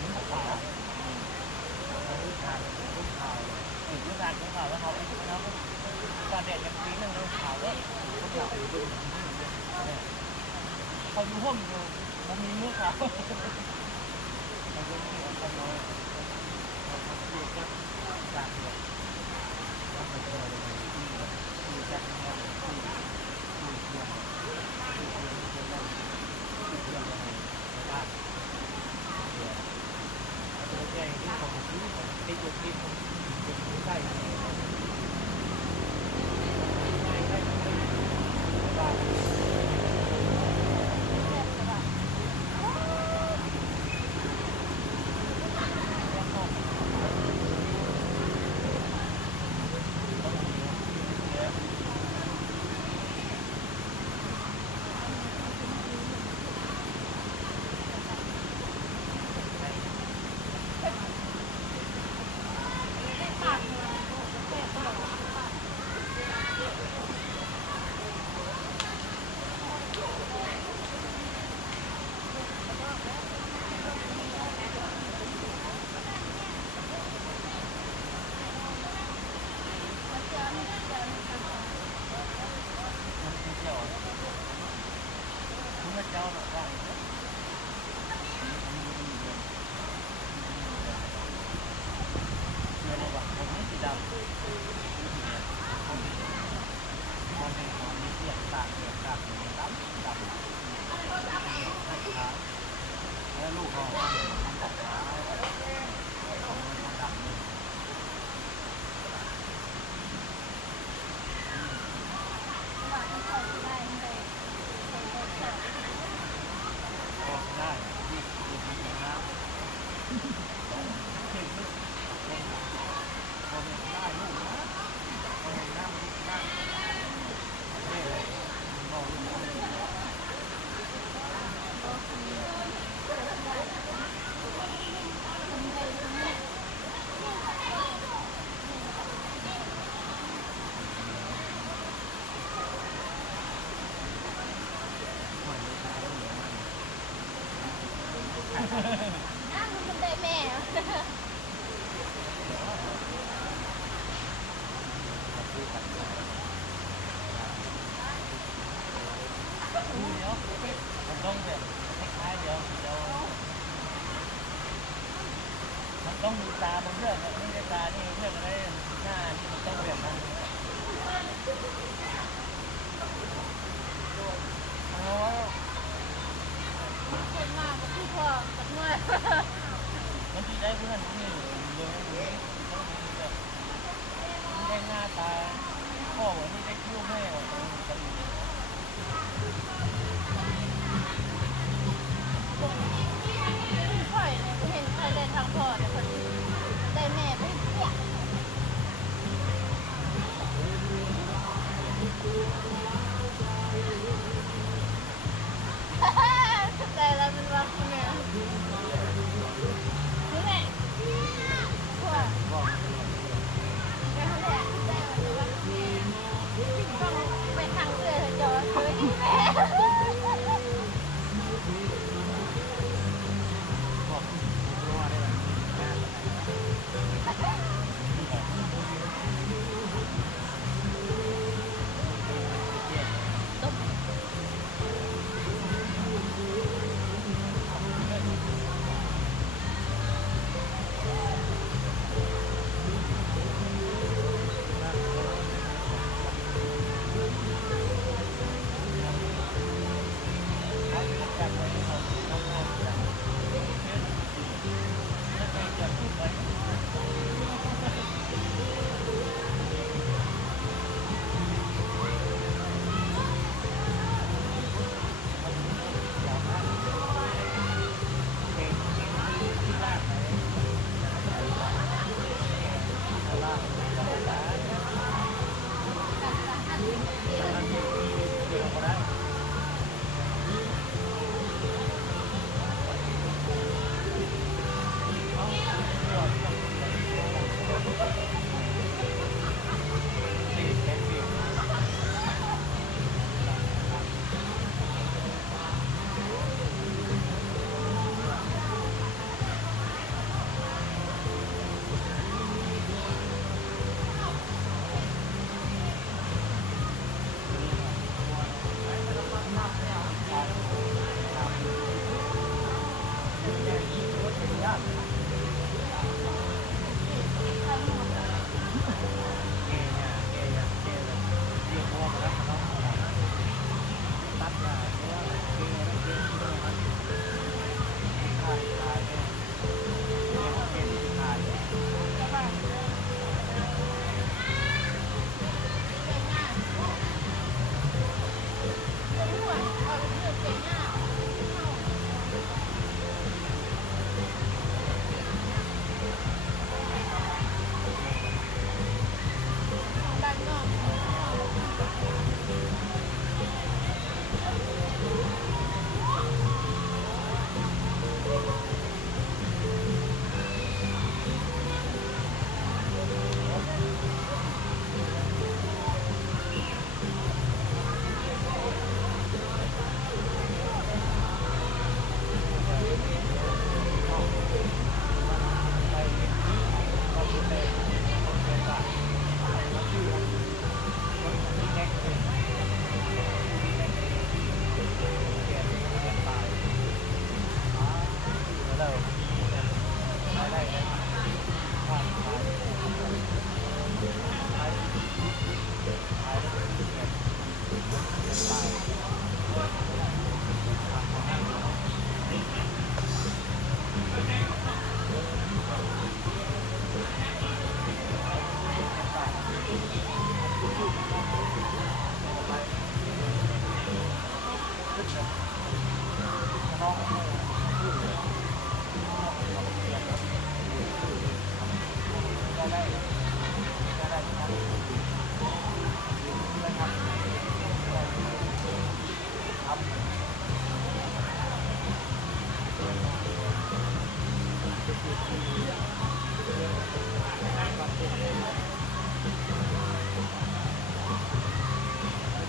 นี่มันขาวนี่ทานรุ่นขาวรุ่นทานรุ่นขาวแล้วเขาไปแล้วก็แดดจากปีนึงเลยขาวแล้วเขาอยากไปดูเขาอยู่ห่มอยู่มันมีเมื่อขาวเขาเป็นที่อันตรายเขาเรียกว่าจากเด็กเขาไปเจอเลยที่จากที่ที่เที่ยวแจ้งที่ของที่ของติดอยู่ที่ของใต้ได้บ้านเจ้าหน้าที่เงินในวังผมนี่สีดำมันเป็นของมีเสียงตากดำแล้วลูกเขาทำของขาของมันดำนี่ได้ที่ดูทางน้ำเห็นลูกพอเป็นได้ลูกนะพอเป็นน้ำลูกได้ไม่เลยมองลูกน้ำอ้าวมันได้แม่ มันต้องแบบคล้ายๆเดี๋ยวมันต้องมีตาบนเรื่องนะไม่ใช่ตานี่เรื่องอะไรหน้านี่มันต้องแบบนั้นอ๋อ คนมากที่พ่อกับเมื่อ มันที่ได้เพื่อนที่เลยต้องมีแบบได้หน้าตาพ่อวันนี้ได้คิ้วแม่วันนี้กัน ข่อยเนี่ยเห็นใครได้ทางพ่อแต่คนได้แม่ไปเสียแต่เราเป็นว่าคุณแม่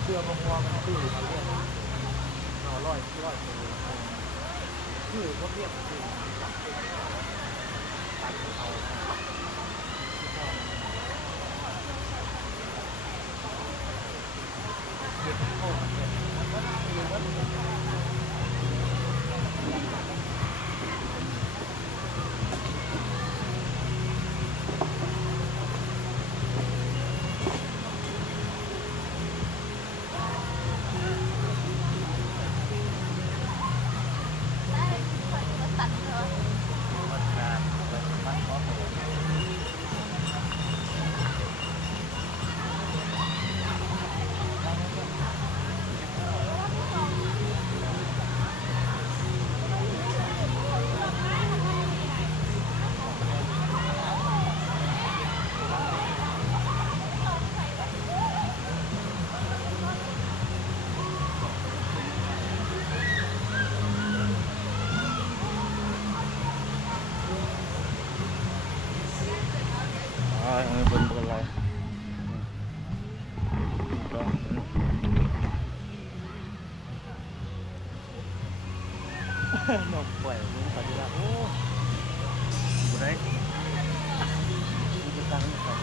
เชื่อมงวมันตื้อเขาเรียกเอาร้อยตัวคือพวกเรียกคือตัดเอาเด็กโอ้เด็กมันคือว่าอันนี้เป็นอะไรนกปล่อยมึงปฏิบัติโอ้บุได้มึงจะตั้งใส่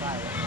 ไป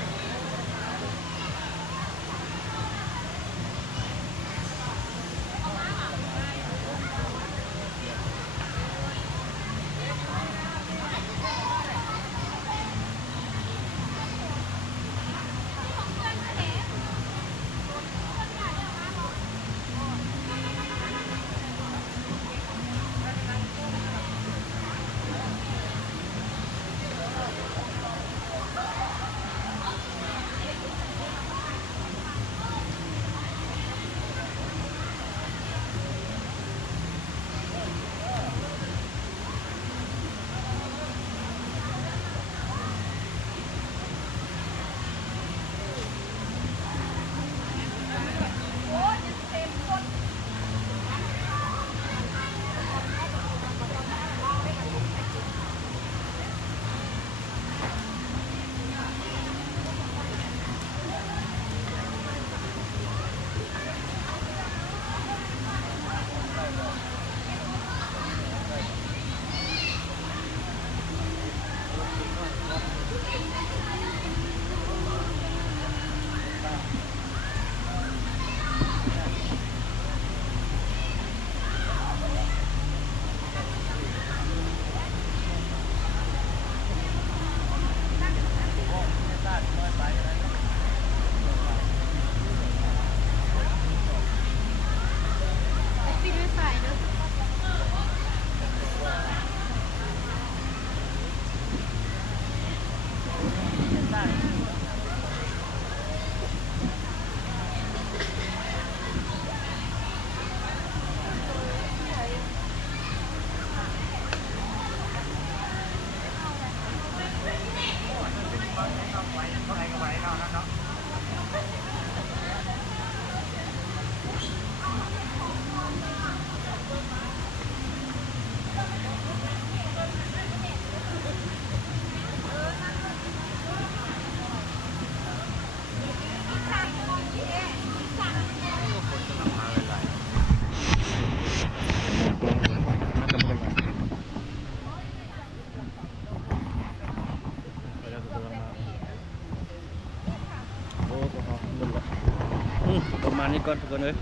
ประมาณนี้ก่อนทุกคนเลย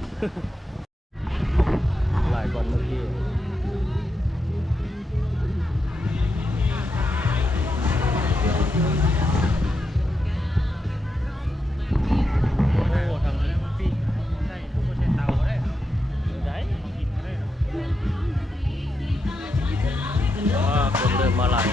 หลายก่อนเมื่อกี้โอ้ทางนี้มันปิ้งใช่ทุกคนใช้เตาได้ได้กินได้ว่าคนเริ่มมาหลาย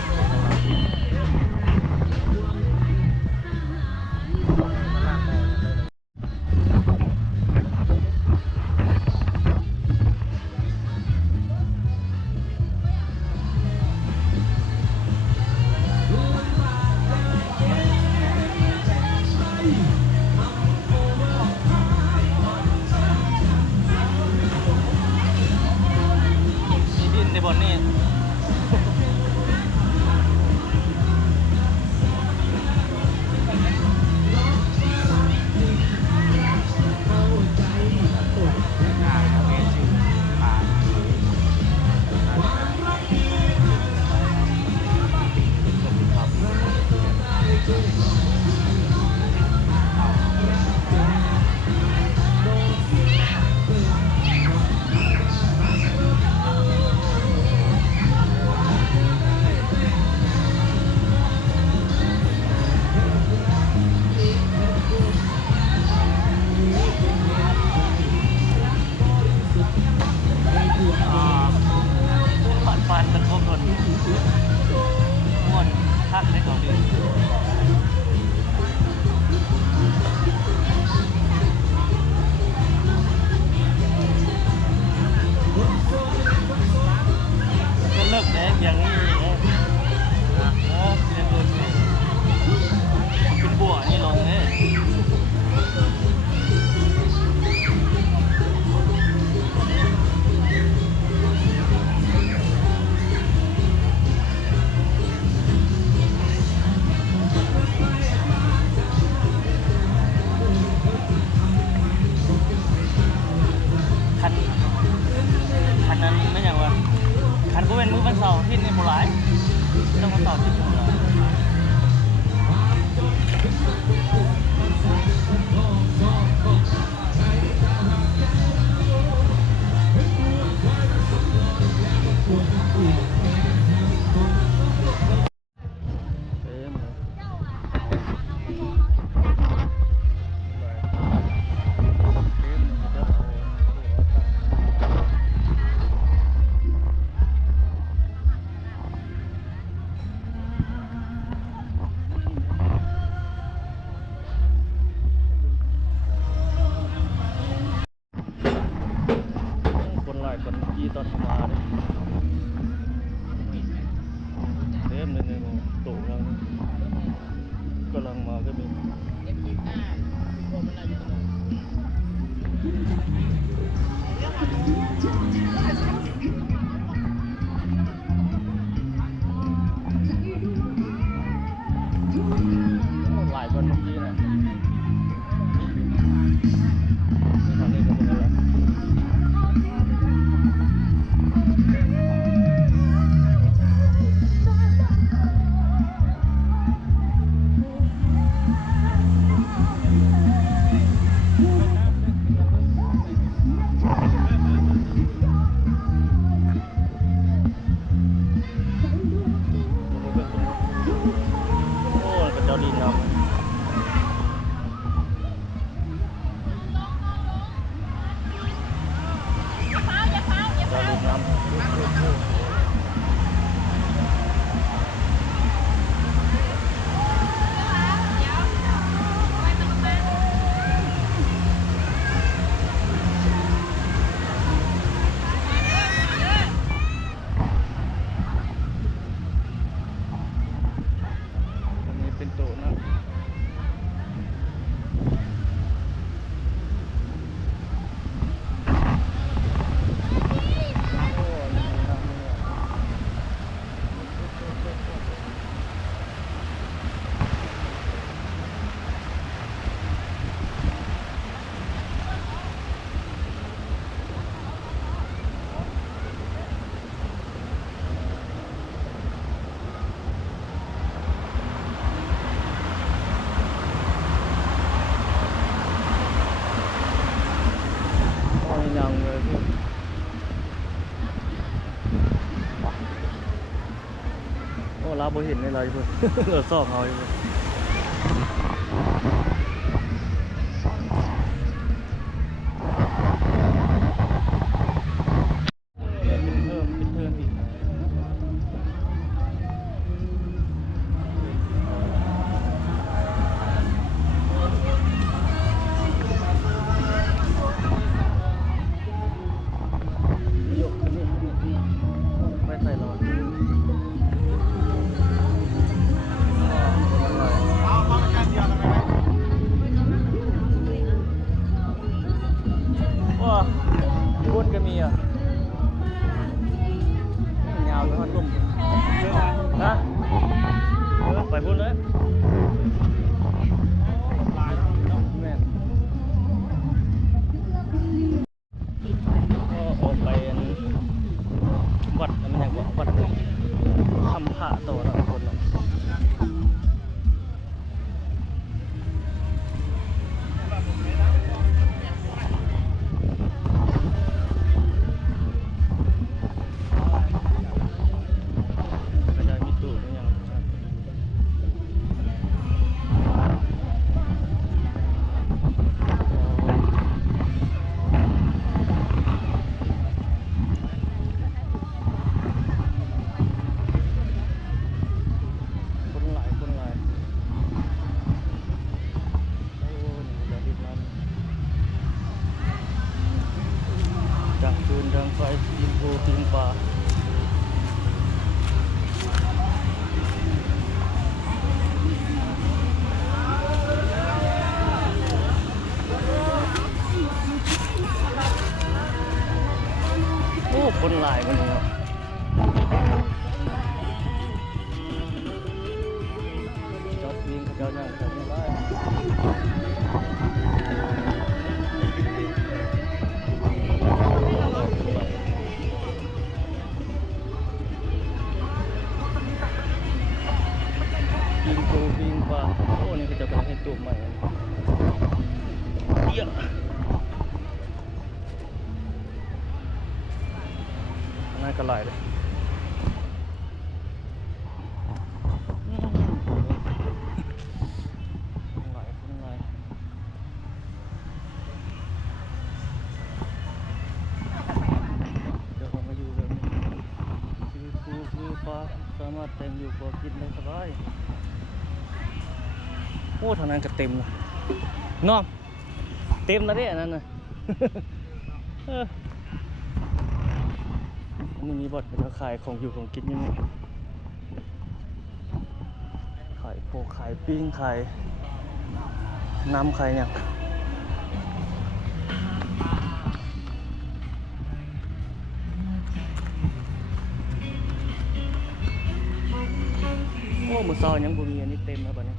กว่าเมื่อกี้นะนี่ทางนี้ก็เป็นอะไรโอ้ยกระเจ้าดินเนาะเจ้าดินน้ำอันนี้เป็นโต๊ะนะโอ้ยนี่น้ำเนี่ยโอ้ยยังเลยพี่โอ้ลาบ่เห็นในไรเพิ่น เราซ่อมเอาอยู่เพิ่นเป็นเพิ่มอีกยกขึ้นนี่ไม่ใส่หรอกว้าก้นก็มีอ่ะยาวไปฮอดลุ่มนะไปพุ่นเลยแม่นก็ออกไปอันวัดมันยังวัดทำผ้าโตนะทุกคนเนาะก็จะมีตู้นี่ยังคนหลายคนหลายโอ้นี่จะดิบน้ำจากคืนดังไฟยิงปูยิงปลาโอ้คนหลายคนนี้เนาะเจ้าพิงกับเจ้าอย่างกันหลายปิงปูปิงปลาโอ้นี่ก็จะเป็นให้ตัวใหม่เยอะน่าก็หลายเลยหลายคนหลายเดี๋ยวผมมาอยู่แบบนี้คือปูคือปลาสามารถแต่งอยู่พอกินได้สบายโอ้ทางนั้นก็เต็มเลยเนาะเต็มแล้วเด้อันนั้นน่ะ อันนี้มีบอดเป็นขายของอยู่ของกินอยังไงขายโปขายปิ้งขายน้ำขายอย่างโอ้มือซอยยังบุมีอันนี้เต็มแล้วป่ะเนี่ย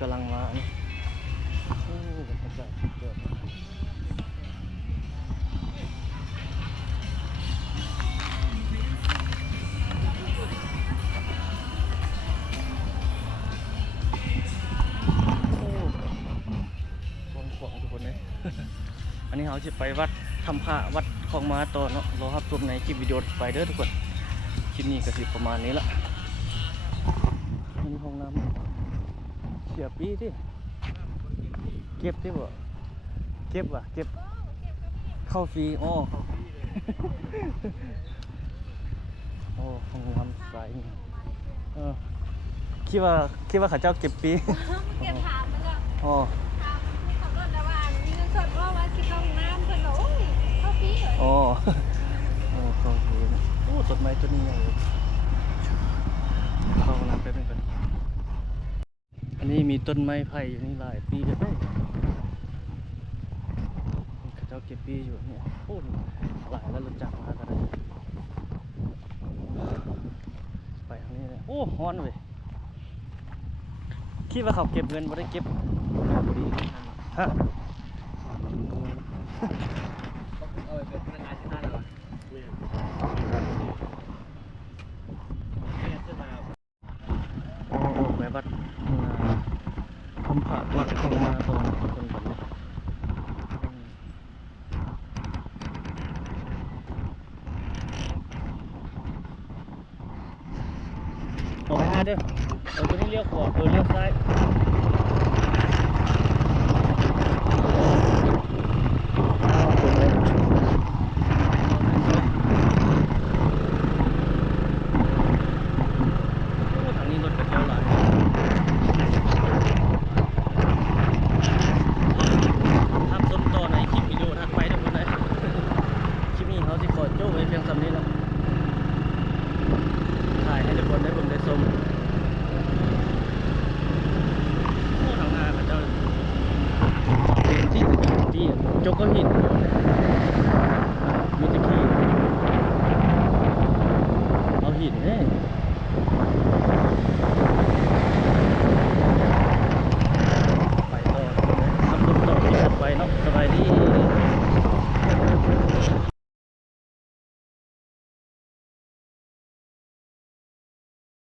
กำลังมาเนี่ยโอ้บรรยากาศสุดยอดมากโอ้วงของทุกคนเลย อันนี้เราจะไปวัดทำพระวัดคลองมาต่อเนาะรอรับชมในคลิปวิดีโอไปเด้อทุกคนคลิปนี้ก็สิประมาณนี้ละนี่ห้องน้ำเสียปีที่เก็บที่บ่เก็บว่ะเก็บเข้าฟรีอ้อ โอ้ห้องน้ำใสเออคิดว่าเขาเจ้าเก็บปี เก็บถามมันก็ อ๋อ ถามขับรถแต่ว่ามีเงินสดว่าว่าสิเข้าห้องน้ำเพิ่นโอ้ยเข้าฟรีเหรอ อ๋อ โอ้เข้าฟรีนะโอ้ต้นไม้ต้นนี้ใหญ่เลยเข้าห้องน้ำแป๊บนึงก่อนอันนี้มีต้นไม้ไผ่อยู่นี่หลายปีเลยเขาเจ้าเก็บปีอยู่เนี่ยโอ้หลายแล้วรถจักรมากันเลยไปทางนี้เลยโอ้ฮ้อนเว้ยคิดว่าเขาเก็บเงินไม่ได้เก็บพอดีฮะ เอาไปเป็นพนักงานที่นั่นเหรอขึ้นมา โอ้แม่วัดทำผ่าวัดของมาตรงคนแบบนี้เอาไปหาเด้อเอาตัวนี้เลี้ยวขวาเลี้ยวซ้าย